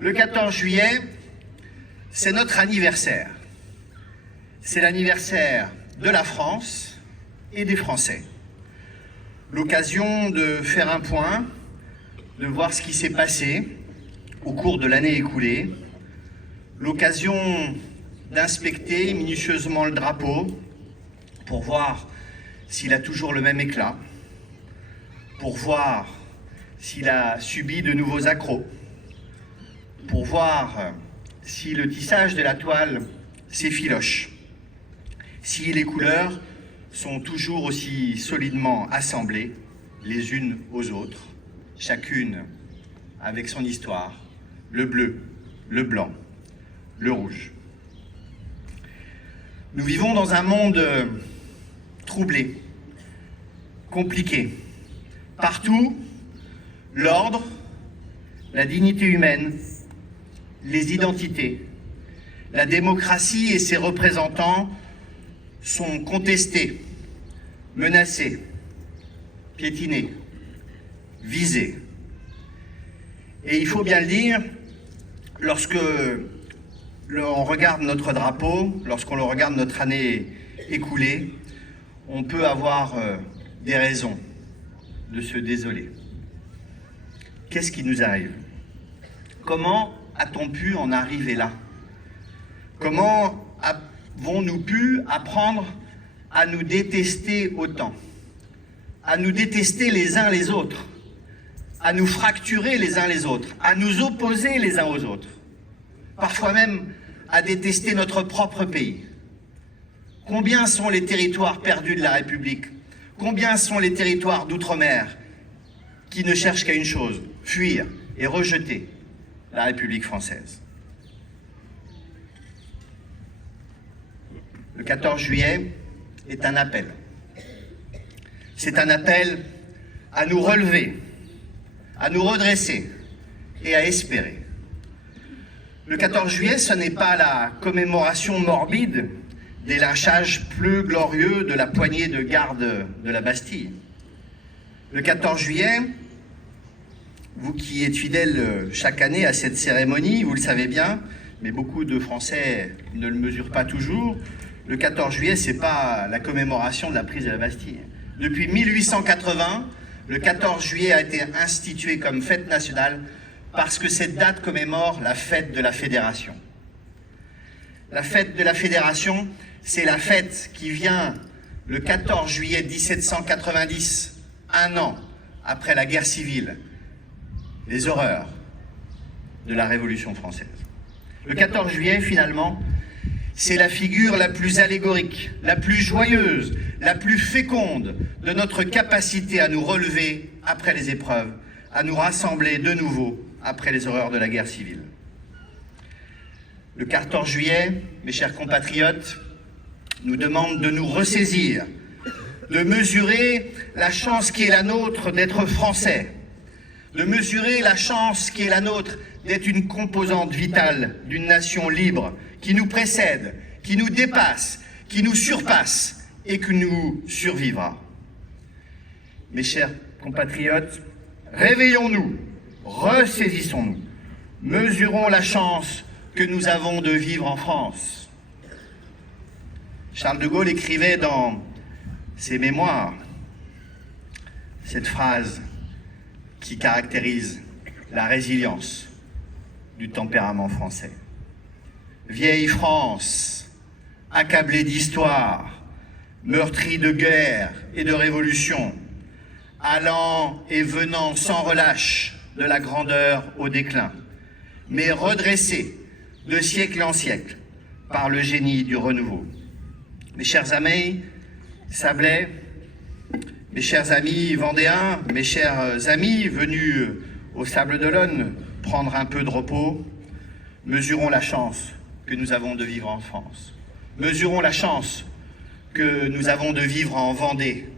Le 14 juillet, c'est notre anniversaire. C'est l'anniversaire de la France et des Français. L'occasion de faire un point, de voir ce qui s'est passé au cours de l'année écoulée. L'occasion d'inspecter minutieusement le drapeau pour voir s'il a toujours le même éclat, pour voir s'il a subi de nouveaux accros, pour voir si le tissage de la toile s'effiloche, si les couleurs sont toujours aussi solidement assemblées les unes aux autres, chacune avec son histoire, le bleu, le blanc, le rouge. Nous vivons dans un monde troublé, compliqué. Partout, l'ordre, la dignité humaine, les identités, la démocratie et ses représentants sont contestés, menacés, piétinés, visés. Et il faut bien le dire, lorsque on regarde notre drapeau, lorsqu'on le regarde notre année écoulée, on peut avoir des raisons de se désoler. Qu'est-ce qui nous arrive? Comment a-t-on pu en arriver là? Comment avons-nous pu apprendre à nous détester autant? À nous détester les uns les autres, à nous fracturer les uns les autres, à nous opposer les uns aux autres, parfois même à détester notre propre pays. Combien sont les territoires perdus de la République? Combien sont les territoires d'outre-mer qui ne cherchent qu'à une chose, fuir et rejeter la République française? Le 14 juillet est un appel. C'est un appel à nous relever, à nous redresser et à espérer. Le 14 juillet, ce n'est pas la commémoration morbide des lynchages plus glorieux de la poignée de garde de la Bastille. Le 14 juillet, vous qui êtes fidèles chaque année à cette cérémonie, vous le savez bien, mais beaucoup de Français ne le mesurent pas toujours, le 14 juillet, ce n'est pas la commémoration de la prise de la Bastille. Depuis 1880, le 14 juillet a été institué comme fête nationale parce que cette date commémore la fête de la Fédération. La fête de la Fédération, c'est la fête qui vient le 14 juillet 1790, un an après la guerre civile, les horreurs de la Révolution française. Le 14 juillet, finalement, c'est la figure la plus allégorique, la plus joyeuse, la plus féconde de notre capacité à nous relever après les épreuves, à nous rassembler de nouveau après les horreurs de la guerre civile. Le 14 juillet, mes chers compatriotes, nous demande de nous ressaisir, de mesurer la chance qui est la nôtre d'être français, de mesurer la chance qui est la nôtre d'être une composante vitale d'une nation libre qui nous précède, qui nous dépasse, qui nous surpasse et qui nous survivra. Mes chers compatriotes, réveillons-nous, ressaisissons-nous, mesurons la chance que nous avons de vivre en France. Charles de Gaulle écrivait dans ses mémoires cette phrase qui caractérise la résilience du tempérament français. Vieille France, accablée d'histoire, meurtrie de guerre et de révolution, allant et venant sans relâche de la grandeur au déclin, mais redressée de siècle en siècle par le génie du renouveau. Mes chers amis Sablais, mes chers amis vendéens, mes chers amis venus au Sable d'Olonne prendre un peu de repos, mesurons la chance que nous avons de vivre en France. Mesurons la chance que nous avons de vivre en Vendée,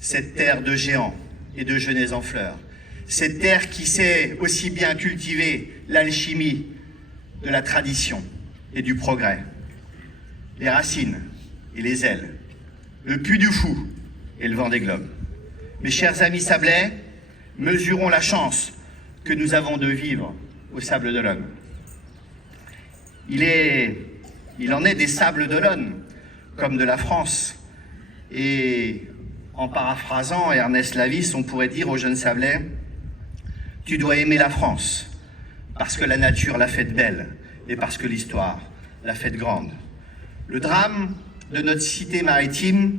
cette terre de géants et de genêts en fleurs, cette terre qui sait aussi bien cultiver l'alchimie de la tradition et du progrès, les racines et les ailes, le Puy du Fou et le Vendée Globe. Mes chers amis sablais, mesurons la chance que nous avons de vivre au Sable d'Olonne. Il en est des sables d'Olonne, comme de la France. Et en paraphrasant Ernest Lavis, on pourrait dire aux jeunes Sablais, tu dois aimer la France, parce que la nature l'a faite belle, et parce que l'histoire l'a faite grande. Le drame de notre cité maritime,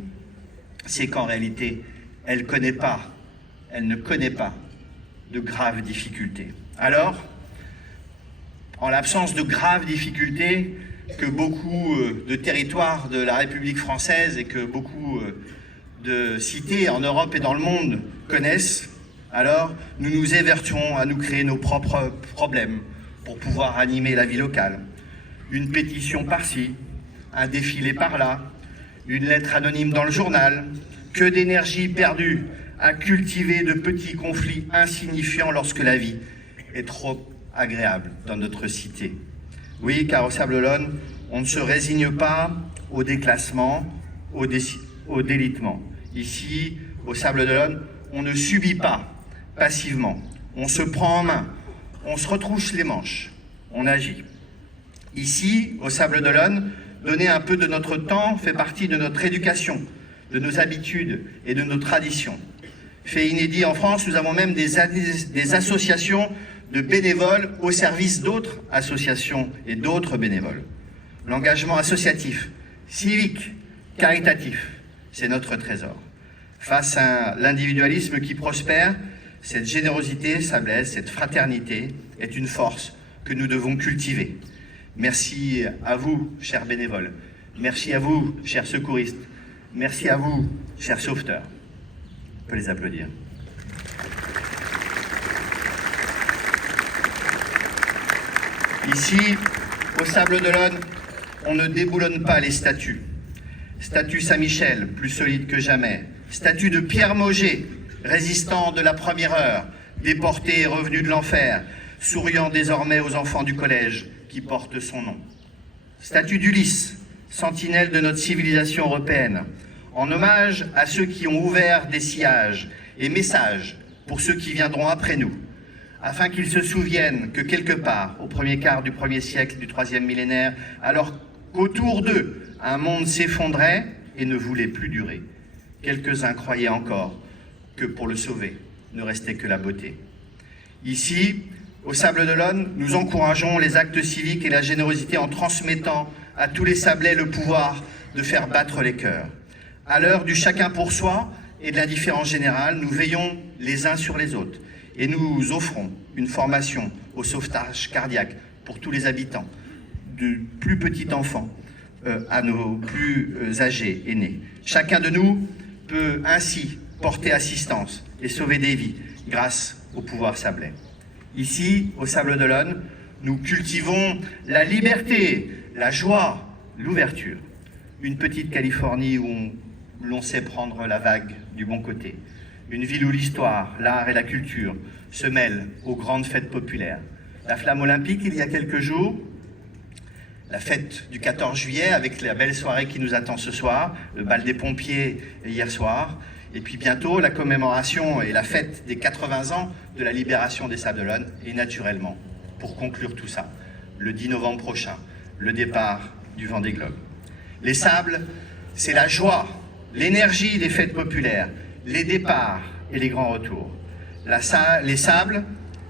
c'est qu'en réalité, elle ne connaît pas de graves difficultés. Alors, en l'absence de graves difficultés que beaucoup de territoires de la République française et que beaucoup de cités en Europe et dans le monde connaissent, alors nous nous évertuons à nous créer nos propres problèmes pour pouvoir animer la vie locale. Une pétition par-ci, un défilé par-là, une lettre anonyme dans le journal, que d'énergie perdue à cultiver de petits conflits insignifiants lorsque la vie est trop agréable dans notre cité. Oui, car au Sable d'Olonne, on ne se résigne pas au déclassement, au délitement. Ici, au Sable d'Olonne, on ne subit pas passivement. On se prend en main, on se retrousse les manches, on agit. Ici, au Sable d'Olonne, donner un peu de notre temps fait partie de notre éducation, de nos habitudes et de nos traditions. Fait inédit en France, nous avons même des associations de bénévoles au service d'autres associations et d'autres bénévoles. L'engagement associatif, civique, caritatif, c'est notre trésor. Face à l'individualisme qui prospère, cette générosité sablaise, cette fraternité est une force que nous devons cultiver. Merci à vous, chers bénévoles. Merci à vous, chers secouristes. Merci à vous, chers sauveteurs. On peut les applaudir. Ici, au Sable d'Olonne, on ne déboulonne pas les statues. Statue Saint-Michel, plus solide que jamais. Statue de Pierre Mauger, résistant de la première heure, déporté et revenu de l'enfer, souriant désormais aux enfants du collège qui portent son nom. Statue d'Ulysse, sentinelle de notre civilisation européenne, en hommage à ceux qui ont ouvert des sillages et messages pour ceux qui viendront après nous, afin qu'ils se souviennent que quelque part, au premier quart du 1er siècle du 3e millénaire, alors qu'autour d'eux, un monde s'effondrait et ne voulait plus durer, quelques-uns croyaient encore que pour le sauver, ne restait que la beauté. Ici, au Sable d'Olonne, nous encourageons les actes civiques et la générosité en transmettant à tous les Sablais le pouvoir de faire battre les cœurs. À l'heure du chacun pour soi et de l'indifférence générale, nous veillons les uns sur les autres et nous offrons une formation au sauvetage cardiaque pour tous les habitants, du plus petit enfant à nos plus âgés aînés. Chacun de nous peut ainsi porter assistance et sauver des vies grâce au pouvoir sablais. Ici, au Sable d'Olonne, nous cultivons la liberté, la joie, l'ouverture. Une petite Californie où l'on sait prendre la vague du bon côté. Une ville où l'histoire, l'art et la culture se mêlent aux grandes fêtes populaires. La flamme olympique, il y a quelques jours, la fête du 14 juillet avec la belle soirée qui nous attend ce soir, le bal des pompiers hier soir, et puis bientôt la commémoration et la fête des 80 ans de la libération des Sables d'Olonne, et naturellement, pour conclure tout ça, le 10 novembre prochain, le départ du Vendée Globe. Les sables, c'est la joie, l'énergie des fêtes populaires, les départs et les grands retours. Les sables,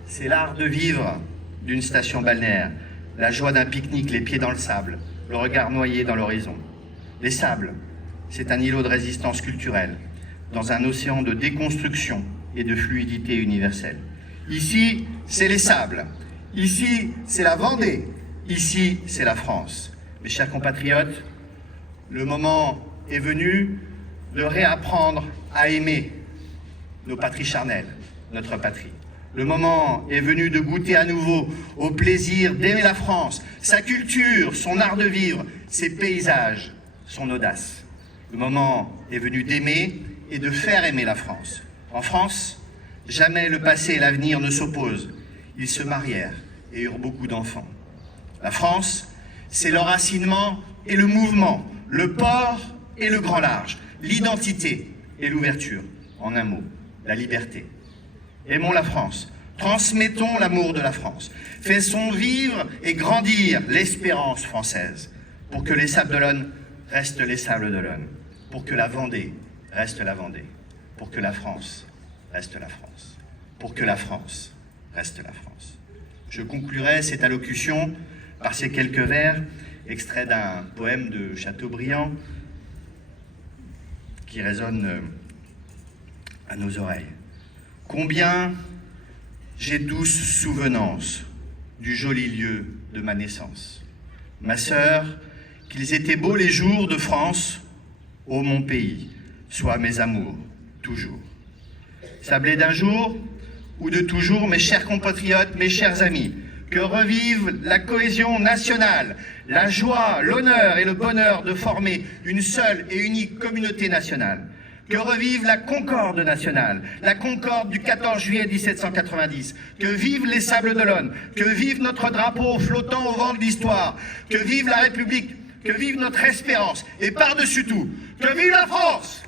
c'est l'art de vivre d'une station balnéaire, la joie d'un pique-nique, les pieds dans le sable, le regard noyé dans l'horizon. Les sables, c'est un îlot de résistance culturelle, dans un océan de déconstruction et de fluidité universelle. Ici, c'est les sables. Ici, c'est la Vendée. Ici, c'est la France. Mes chers compatriotes, le moment est venu de réapprendre à aimer nos patries charnelles, notre patrie. Le moment est venu de goûter à nouveau au plaisir d'aimer la France, sa culture, son art de vivre, ses paysages, son audace. Le moment est venu d'aimer et de faire aimer la France. En France, jamais le passé et l'avenir ne s'opposent. Ils se marièrent et eurent beaucoup d'enfants. La France, c'est l'enracinement et le mouvement, le port et le grand large, l'identité et l'ouverture. En un mot, la liberté. Aimons la France, Transmettons l'amour de la France. Faisons vivre et grandir l'espérance française pour que les Sables d'Olonne restent les Sables d'Olonne, pour que la Vendée reste la Vendée, pour que la France reste la France, pour que la France reste la France. Je conclurai cette allocution par ces quelques vers, extraits d'un poème de Chateaubriand qui résonne à nos oreilles. Combien j'ai douce souvenance du joli lieu de ma naissance. Ma sœur, qu'ils étaient beaux les jours de France, ô mon pays, sois mes amours, toujours. Sablés d'un jour ou de toujours, mes chers compatriotes, mes chers amis, que revive la cohésion nationale, la joie, l'honneur et le bonheur de former une seule et unique communauté nationale. Que revive la concorde nationale, la concorde du 14 juillet 1790. Que vivent les Sables d'Olonne, que vive notre drapeau flottant au vent de l'histoire, que vive la République, que vive notre espérance, et par-dessus tout, que vive la France!